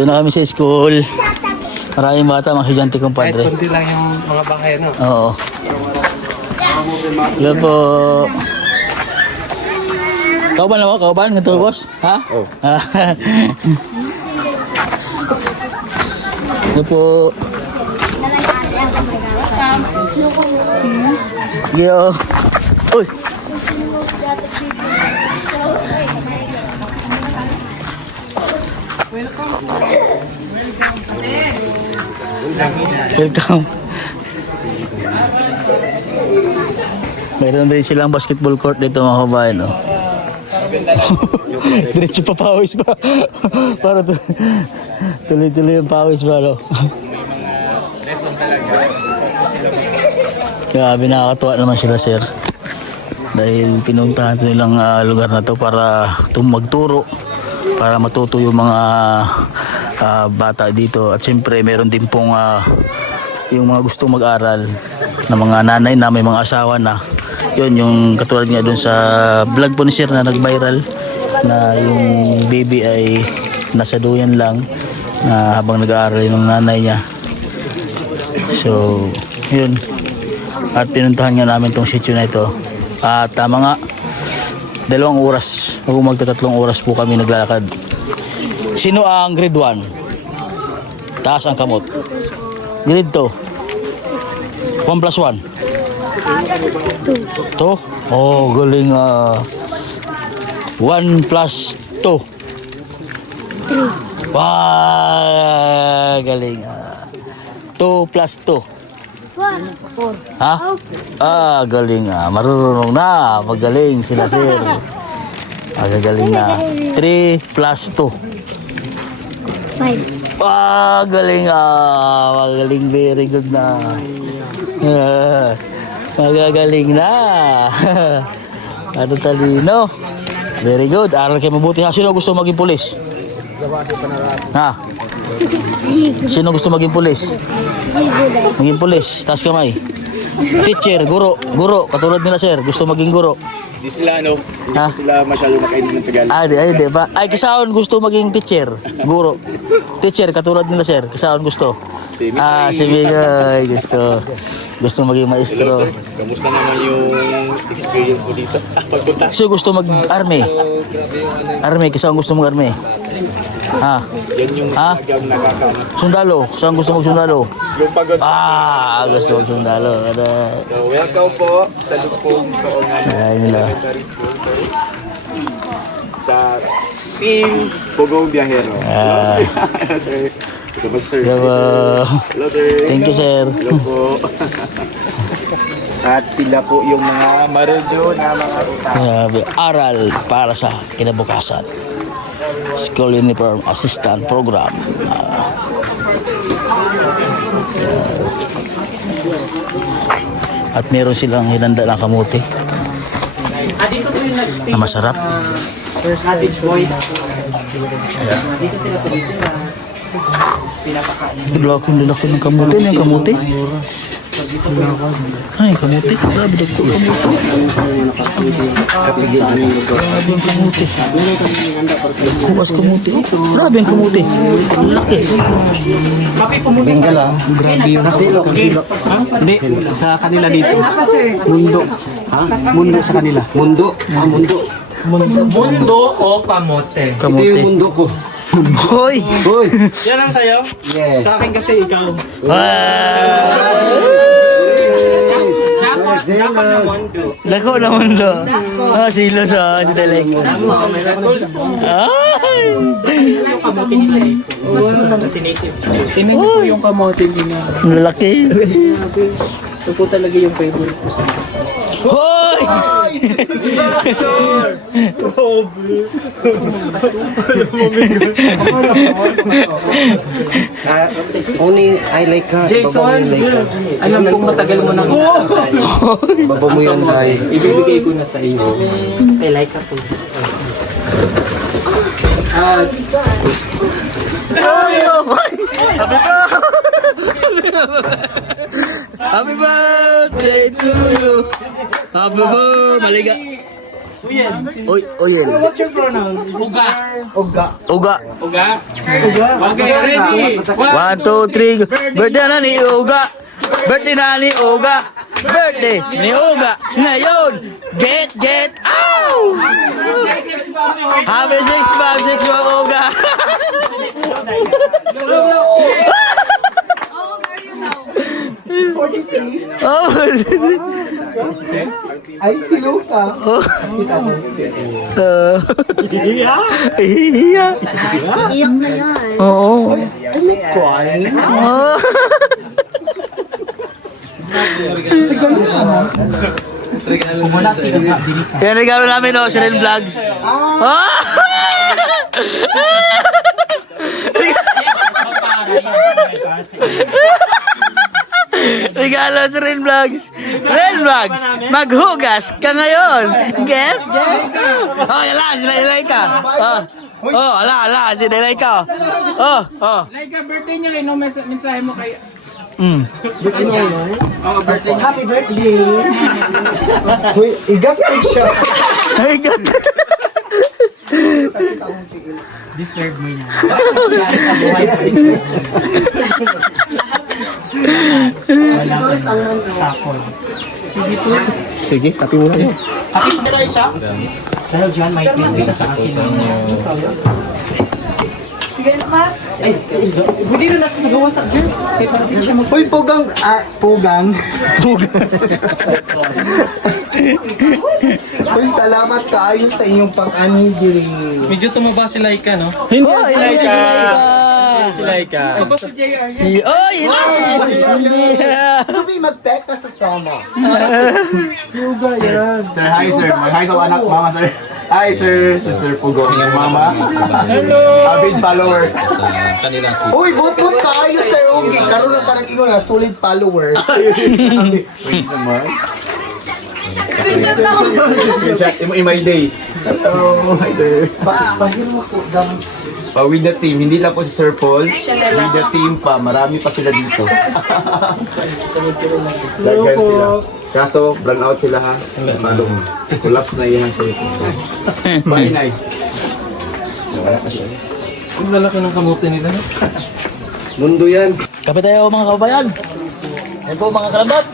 Doon na kami sa school. Maraming bata, mga estudyante kong padre. Kahit kunti lang yung mga bahay, no? Oo. Hello po. Kauban ako, kauban? Ganito, boss? Ha? Oo. Hello po. Yo. Uy. Welcome. Mayroon din silang basketball court dito, mga kabayan, no? Diretso pa pawis pa. Para tuloy-tuloy yung pawis pa, no? Grabe, nakakatuwa naman sila, sir. Dahil pinuntahan nilang lugar na to para magturo, para matuto yung mga bata dito. At siyempre, meron din pong yung mga gustong mag-aral na mga nanay na may mga asawa na. Yun, yung katulad nga dun sa vlog po ni sir na nag-viral na yung baby ay nasa duyan lang na habang nag-aaral yung nanay niya. So, yun. At pinuntahan nga namin tong sitio na ito. At mga 2 oras, magta-3 oras po kami naglalakad. Sino ang grade 1? Taas ang kamot. Grade 2. 1 plus 1. 2. Oh, galing. 1 plus 2. 3. Wow, galing. 2 plus 2. 4. Ha? Galing. Marunong na. Magaling sila, sir. Galing na. 3 plus 2. 5. Galing. Magaling. Very good na. Magagaling na. Ano talino. Very good. Aral kayo mabuti, ha. Sino gusto maging pulis? Ha? Sino gusto maging pulis? Maging pulis. Taas kamay. Teacher, guro. Guro. Katulad nila, sir. Gusto maging guro. Di sila hindi sila masyado nakaintindi ng Tagalog. Di ba? Ay, kasaon gusto maging teacher. Guro. Teacher, katulad nila, sir. Kasaon gusto. Si Mikoy. Si Mikoy. Gusto maging maestro. Hello, sir. Kamusta naman yung experience mo dito? Pagpunta? So, gusto mag-army. Army, kasaon gusto mag-army. Ha? Yan yung talagang nakakama. Sundalo. Saan gusto mag-sundalo? Yung pagod. Gusto mag-sundalo. So, welcome po sa Lupong Kaungan Elementary School, sir. Sa Team Pugong Biyahero. Hello, sir. Hello, sir. Sir. Hello, sir. Thank you, sir. Hello po. At sila po yung mga maradyo na mga utang. Aral para sa kinabukasan. School Uniform Assistant Program. At meron silang hinanda ng kamuti na masarap. Laki ng kamuti. Ano yung kamuti? Ay, kamuti. Grabe dagko kamuti. Grabe yung kamuti. Kuwas kamuti. Grabe yung kamuti. Laki. Bengal, grabe yung kasilo. Hindi, sa kanila dito. Mundo. Mundo sa kanila. Mundo o kamote? Kamuti. Ito yung mundo ko. Hoy! Hoy! Yan ang sayo? Yeah. Sa akin kasi ikaw. Dapat na mundo. Lako naman do. Silo sa didelek. Ay! Tinig ko yung kamote nila. Laki. Ito po talaga yung favorite ko sa Hoy! Only I like her. Jason, alam kong matagal mo nang Baba mo yan, Day. ibibigay ko na sa iyo. Kay like ka po. Happy birthday to you. Happy birthday. Maliga. Uy, Oyel. What's your pronoun? Uga. Oga. Uga. Uga? Okay, ready? 1, 2, 3. Birthday na ni Uga. Birthday na ni Uga. Birthday ni Uga. Ngayon. Get out! Happy 656 mga Uga. Oh, Ay, kilo ka. Iya. Iyak na yan. Oo. Oh. Yan regalo namin, no, Siren Vlogs. Ah! Regalo sa Ren Vlogs. Ren Vlogs, maghugas ka ngayon. Get? Oh, yala, sinilay ka. Oh, ala, sinilay ka. Oh. Like birthday niya, no mensahe mo kay... Happy birthday. Uy, igat pa siya. Ay, God. Deserve mo yan. Sige, tapi mo na. Kapit na rin siya? Dahil dyan, may tinry ka sa akin. Sige, mas. Hindi na nasa gawa sa dyan. Kaya parang hindi siya Uy, pugang. Pugang. Uy, salamat kaayo sa inyong pang-ani diri. Medyo tumaba si Laika, no? Hindi si Laika. Si Laika. Aba si JR. Oh, hindi. Sabi, mag-peka sa sama. Si Uga yan. Sir, hi sir. Hi sa anak, mama sir. Hi sir, si Sir Pugong, yung mama. Hello! Avid follower. Uy, bot-bot kaayo sa Ugi. Karoon na karang ingon na, solid follower. Wait naman. Screenshot na ako. Jack, imay day. Hello, hi sir. Pahiro ako, dance. With the team, hindi lang po si Sir Paul. With Chanelas. the team pa, marami pa sila dito. Daghan sila. Kaso, brown out sila ha. Malong. Collapse na yan sa ito. Bye, Nay. Wala ka siya. Ang lalaki ng kamote nila, no? Mundo yan. Kapit tayo mga kababayan. Yan po mga kalambat.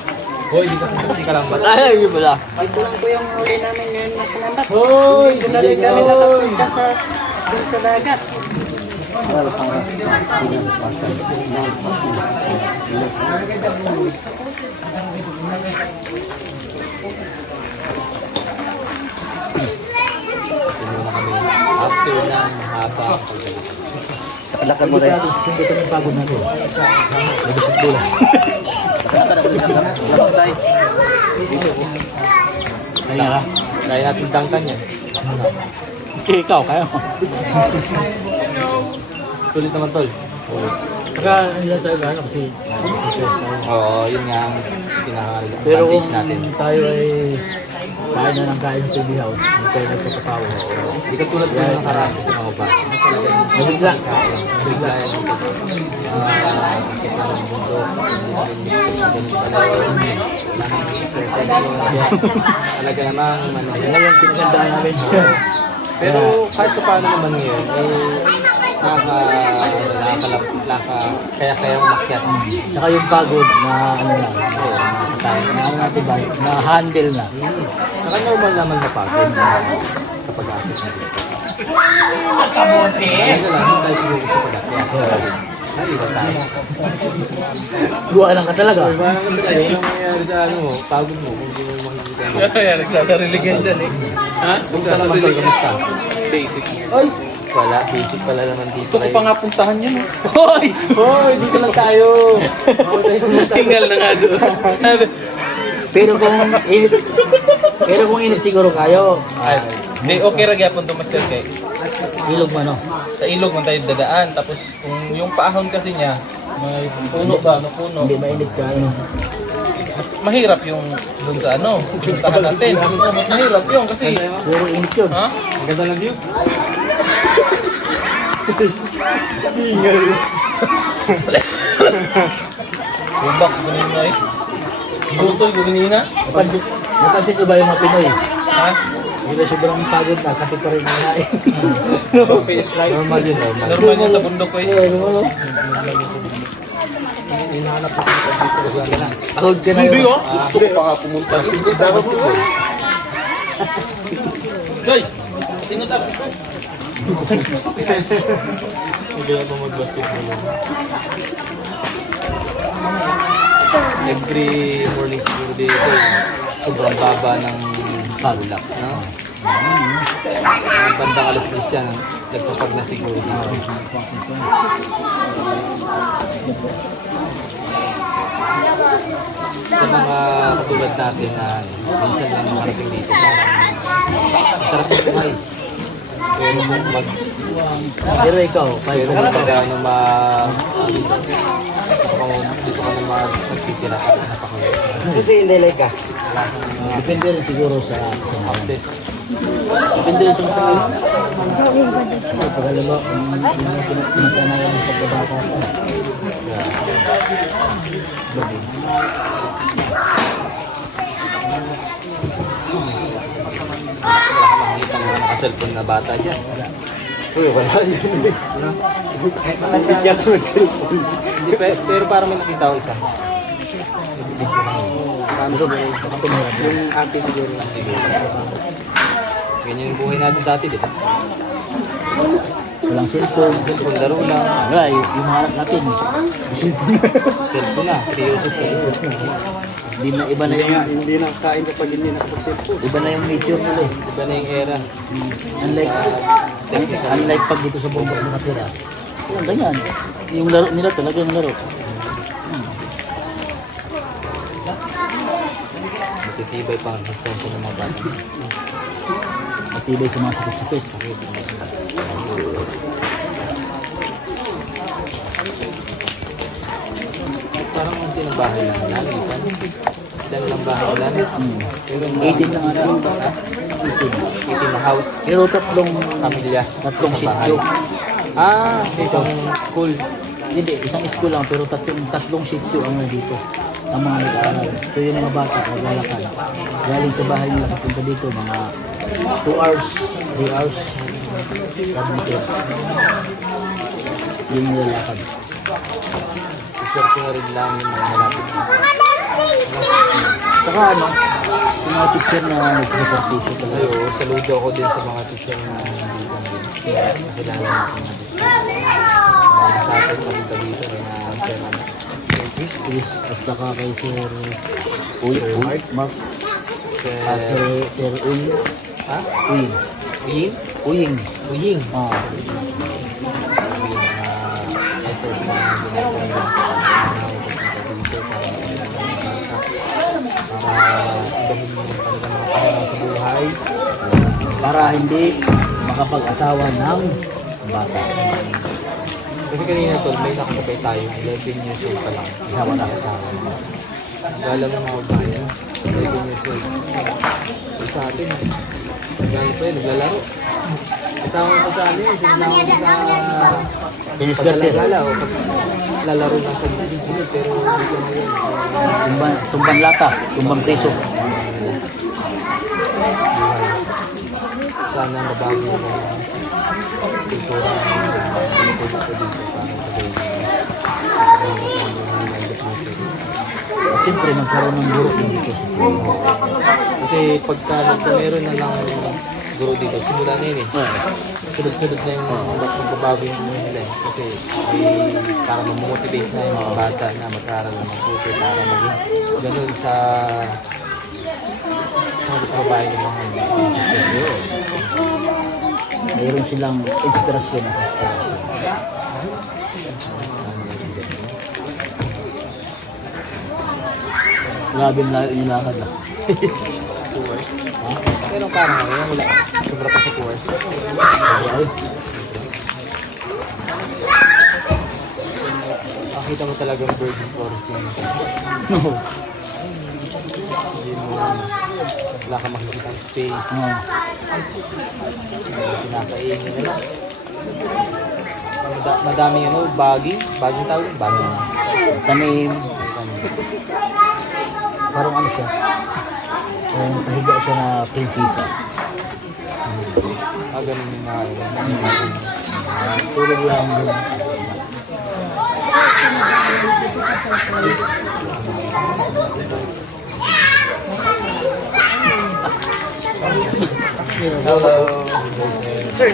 Hoy, di ka kasi kalambat. Ay, yun pala. Ito lang po yung huli namin ngayon na kalambat. Hoy! Dali kami nakapunta dun sa dagat. Lakad mo rin. Kaya natin tangkan yan. Okay, ikaw, kaya mo. Sulit naman, tol. Baka, hindi na tayo gano'n kasi. Oo, yun nga ang pinaka-advantage Pero kung natin. tayo ay kain na ng kain sa TV house, hindi tayo nagpapatawa. Hindi ka tulad mo ng karami sa mga bata. Nabigla. Bigla yan. Akit na ng mundo. Talaga namang Ngayon, pinagandaan namin. pero kahit pa paano naman ngayon, kaya umakyat. Saka yung pagod na ano na, na natin ba, na handle na. Saka normal naman na pagod kapag akit na dito. Kamote! Talaga lang, hindi tayo siguro sa pag-akyat. Ay, iba tayo. Gawa lang ka talaga. Parang ano tayo, yung nangyayari sa ano mo, pagod mo, kung hindi mo makikita mo. Kaya nagsasarilig yan dyan eh. Ha? Kung saan naman tayo, kamusta? Basic. Ay! Wala, basic pala naman dito. Gusto ko pa nga puntahan yan. Hoy! Hoy! Dito lang tayo! Tinggal na nga doon. Pero kung init siguro kayo, Hindi, okay ra gyapon to master kay. ilog mo no. Sa ilog man tayo dadaan. Tapos kung yung paahon kasi niya, may puno ba, no puno. Hindi mainit ka ano. Mas mahirap yung dun sa ano, puntahan natin. Mas mahirap yung kasi. Puro init yun. Ha? Ang ganda ng view. Bumbak, gunin na eh. Butol, gunin na. Napansin ko ba yung mga Pinoy? Ha? Hindi na sobrang pagod na, kasi pa rin ang nain. Normal yun, normal. Normal yan sa bundok ko eh. Hinahanap ko dito sa na. Pagod ka na Hindi yun. oh. Gusto ko pa nga pumunta. Basketball. Guy! Sino tapos ko? Hindi ako mag-basketball. Every morning siguro dito, sobrang baba ng pagulak. No? Bandang alas 10 yan, nagpapag na siguro dito. Sa mga katulad natin na minsan lang makarating dito, masarap yung buhay. Pero kung Pero ikaw, pero kung gaano dito ka naman nagtitira ka, napakawala. Kasi indelay ka. depende rin siguro sa Access. depende rin sa mga pag alam mo, pinasanayan ng pagkabata ko. Nakakita mo na naka-cellphone na bata dyan. Uy, wala yun. Hindi niya ako nag-cellphone. Hindi, pero parang may nakita ko isa. Yung ate siguro. Siguro. Ganyan yung buhay natin dati, di ba? Walang cellphone. Cellphone, laro lang. Wala, yung hanap natin. Cellphone na, 3 years old. Hindi na, iba na yung, Hindi na kain kapag hindi nakapag-cellphone. iba na yung nature nila eh. Iba na yung era. Unlike pag dito sa Bombay nakatira. Yung ganyan. Yung laro nila talaga yung laro. Matitibay pa ang responsa ng mga bata. Matibay sa mga sakit-sakit. Parang kunti ng bahay lang lang, di ba? Ilan lang bahay lang. Pero 18 lang ata. 18 na house, Pero tatlong pamilya. tatlong sa bahay. sityo. Ah, isang school. Hindi, isang school lang pero tatlong sityo ang nandito. Ang mga nag-aaral. So yung mga bata, naglalakad. Galing sa bahay nila kapunta dito, mga 2 hours, 3 hours. Sabi yung nilalakad. Swerte na rin lang yung mga malapit. Saka ano, yung mga teacher na nagsiservisyo talaga. Ayo, saludo ako din sa mga teacher na nandito din. Nakilala natin na dito. Mga sa atin, papunta dito rin na Sir Chris at saka kay Sir Mark at Sir Uying. Ha? Uying. Uying? Uying. Uying. Ah, Effort na ginagawa nila dito para ibahin mo yung talaga mga pananaw sa buhay. para hindi makapag-asawa ng bata. Kasi kanina tol, may nakakabay tayo, 11 years old pa lang. Asawa na. Kasama. Gala mo mga bayan, 11 years old. Yung sa atin, gano'n pa yun, naglalaro. Kasama ko sa ano yun, sinama ko sa Tennis garter. paglalala o pag lalaro lang sa gilid, pero dito na yun. Tumbang lata, tumbang preso. Sana mabago yung mga kultura ng produkto dito para sa At siyempre, magkaroon ng guro din dito. kasi pagka meron na lang guro dito, simula na yun eh. Sunod-sunod na yung magbabago yung buhay nila eh. Kasi para mamotivate na yung mga bata na mag-aaral ng mabuti para maging ganun sa mga trabaho ng mga Mayroon silang inspirasyon at inspirasyon. Grabe ang layo yung lakad ah. 2 hours. Pero parang ngayon, wala. Sobra pa sa 2 hours. Ay, Makita mo talagang virgin forest yun. no. Hindi mo, wala ka makikita ng space. Pinakainin nila. Madaming ano, baging tawag yun, baging. Tanim. Parang ano siya. Parang pahiga siya na prinsesa. ganun yung mahal. Tulog lang doon. Hello. Sir.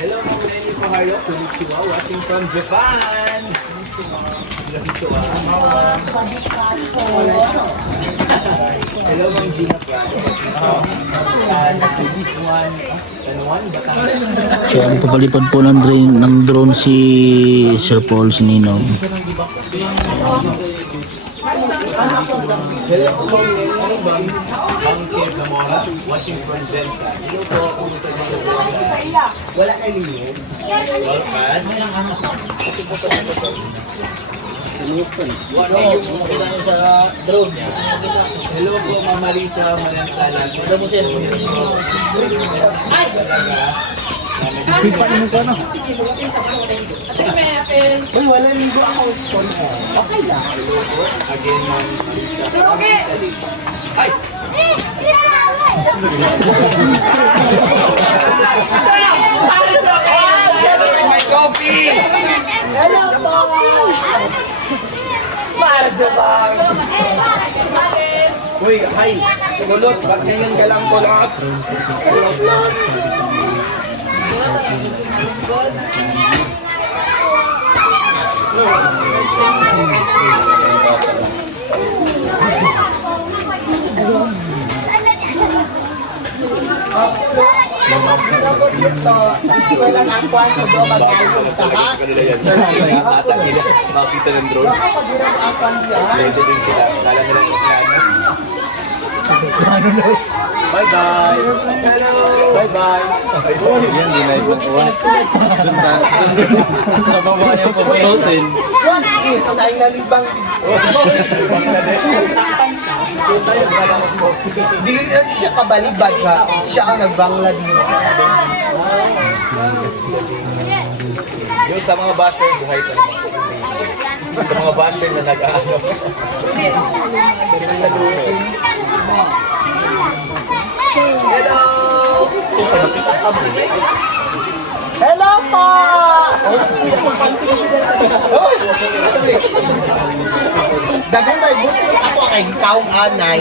Hello, Ma'am Lenny Pahayo. Konnichiwa. Watching from Japan. Konnichiwa. Hello, Ma'am Gina So ang papalipad po ng drone si Sir Paul, si Ninong. Hello po, Ma'am Lenny. Ma'am Kim Zamora. Watching from Densa. Hello po. Kumusta dito, Densa? Wala kayo ninyo? Well, bad. Sa drone niya. Hello po, Ma'am Marisa Malansalan. Ito mo siya. Sipan mo ka na. Uy, wala ligo ako. Okay lang. Again, Ma'am Marisa. Surugi! Ay! Gathering my coffee! Hello po! Para Jabang! Uy, hi! Kulot, ba't ngayon ka lang kulot? Kulot. Pinabot ito. Iswela ng akwan sa do mag-ayong taha. Sa kanila yan. Kaya ata nila makita ng drone. Baka pag-irang akwan yan. Ready din sila. Kala nila yung plano. Bye-bye! Hello! Bye-bye! Yan, di na ipakuha. Sa baba niya papalutin. What if tayo nalibang Di siya kabalibad ka. Siya ang nagbangla dito. Yung sa mga basher, buhay ka naman. Sa mga basher na nag-ano. Hello! Hello po! Uy! Dagan may gusto ako kay Kaong Anay.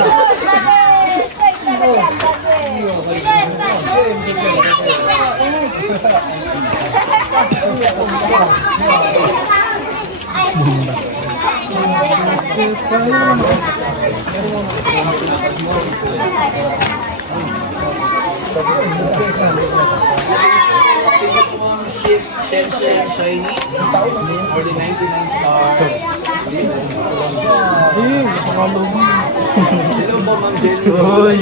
Shenshen Shiny for the 99 stars. Hello po, Ma'am Jenny. Wala.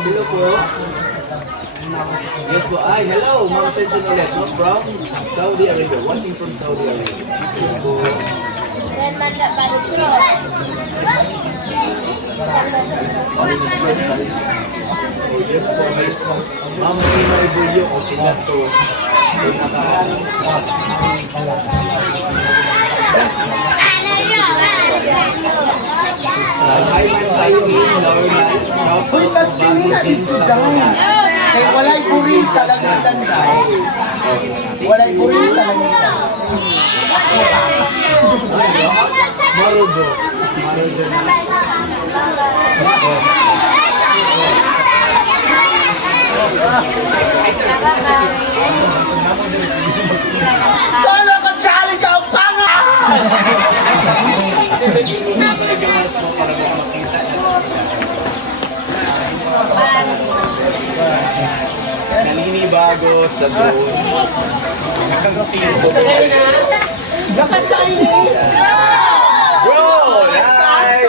Hello po. Yes po. Ay, hello. Ma'am Sergio ulit. From Saudi Arabia. Watching from Saudi Arabia. Hello po. Oh, yes po. Ma'am, hindi na ibulyo o sila to. Hi, Ma'am Saidi. Lower line. Uy, pagsingina dito dahil. Kaya walay puri sa langitan dahil. Walay puri sa langitan. Marujo. Kala ka challenge ka ang panga! Naninibago sa drone. Nakasali! Bro! Hi!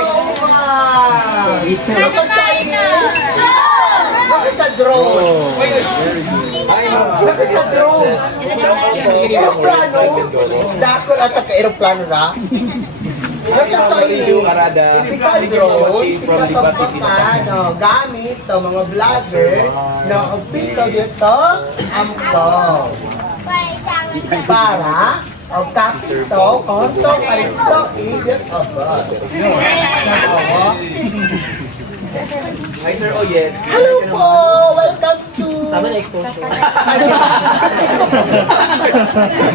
Nakasali! Bakit ka drone? Hi, Ma'am Bakit ka drone? Aeroplano? Dakol at ka-aeroplano na? Nakasali! Mario Arada. Physical drone, sinasabak ka, gamit ng mga vlogger na upito dito, ampo. Para of Capito, Konto, Kalito, Idiot, Aba. Hi, Sir Oyet. Hello po! Welcome to...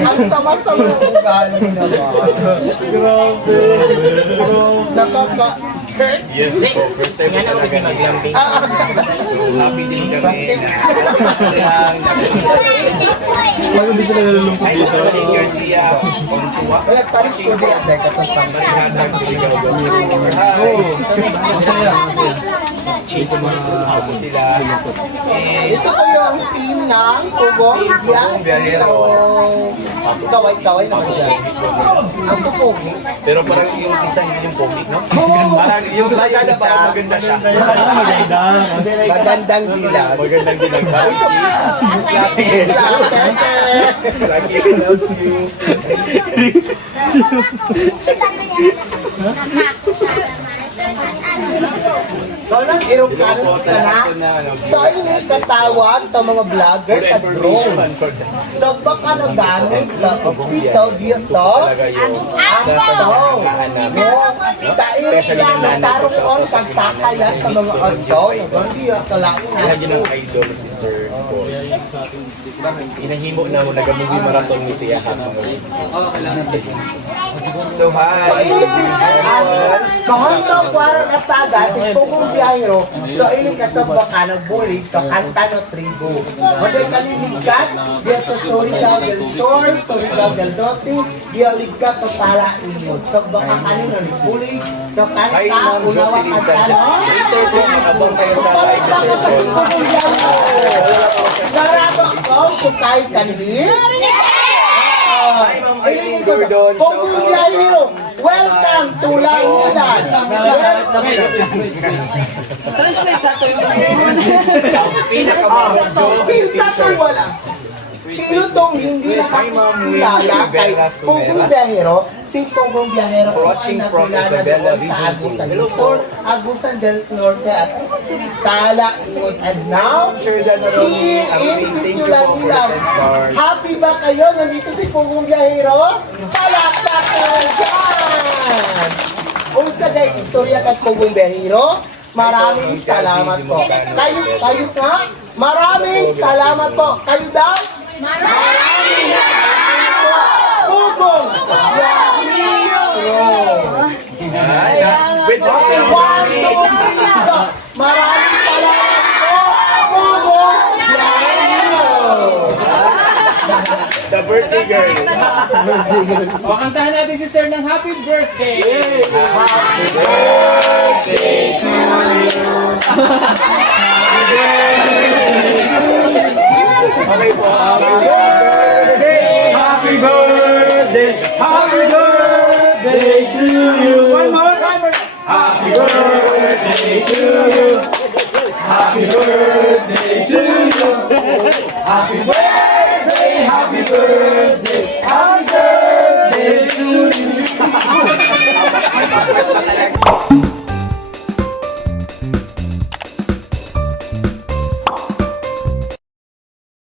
Ang sama-sama ng ugali naman. Grabe. Nakaka... Yes po, first time ko talaga nag-lambing. So, happy din kami na Hi, Tony Garcia. Ontua. Wala, tarik ko din ang deka to sa Maghatag si Ligaw Gasol. Hi. Chito mga po sila. Ito ko yung team ng Tugong Biyahero. Kaway-kaway naman dyan. Ang pupogi. Pero parang yung isa hindi yung pogi, no? Oo. Parang yung sa isa parang maganda siya. Magandang dilag. Magandang dilag. Lucky loves you. So, nang Irocanos ka na. So, ini katawag ng mga vlogger at drone. So, baka nagamit na ito dito. Ang tao. Especially yung nanay ko siya. Taroon pagsakayan ng mga auto. Hindi ito lang Yan yun ang idol si Sir Paul. Inahimo na mo, nag-movie marathon ni siya habang So, hi! So, ini si Kahantong Warang Asaga, si Pugong Biyahero. So, ini kasabwa ka ng bulig, kakanta no tribo. Maday kalilikat, diya sa Surigao del Sur, Surigao del Norte, diya ligat o para inyo. So, baka kanino ni bulig, so Hi, kanta, Ma'am unawa Jocelyn kanta Sanchez. no. Later po, makabang kayo sa live ni Sir Paul. Narabak ko, kutay kanil. Eileen Gordon, Pugong Biyahero, welcome to Langilan. Translate sa ito yung Pinsa to wala. Sino tong hindi nakakilala kay Pugong Biyahero? Si Pugong Biyahero ay Watching from nakilala Isabela doon sa Region Agusan 2. del Sur, Agusan del Norte at Tala. And now, i-insist nyo lang nila. Happy ba kayo? Nandito si Pugong Biyahero? Palakpak na dyan! Unsa day istorya kay Pugong Biyahero? Maraming salamat po. Kayo nga, maraming salamat po. Kayo daw? Maraming salamat po. Pugong Biyahero! With Okay, one, two, three, go. Maraming salamat po. Pugong Biyahero! the birthday girl. O, kantahan natin si Sir ng happy birthday! Happy birthday to you. Okay po. Happy birthday! Happy birthday to you! One more! Happy birthday to you! Happy birthday to you! Happy birthday! Happy birthday!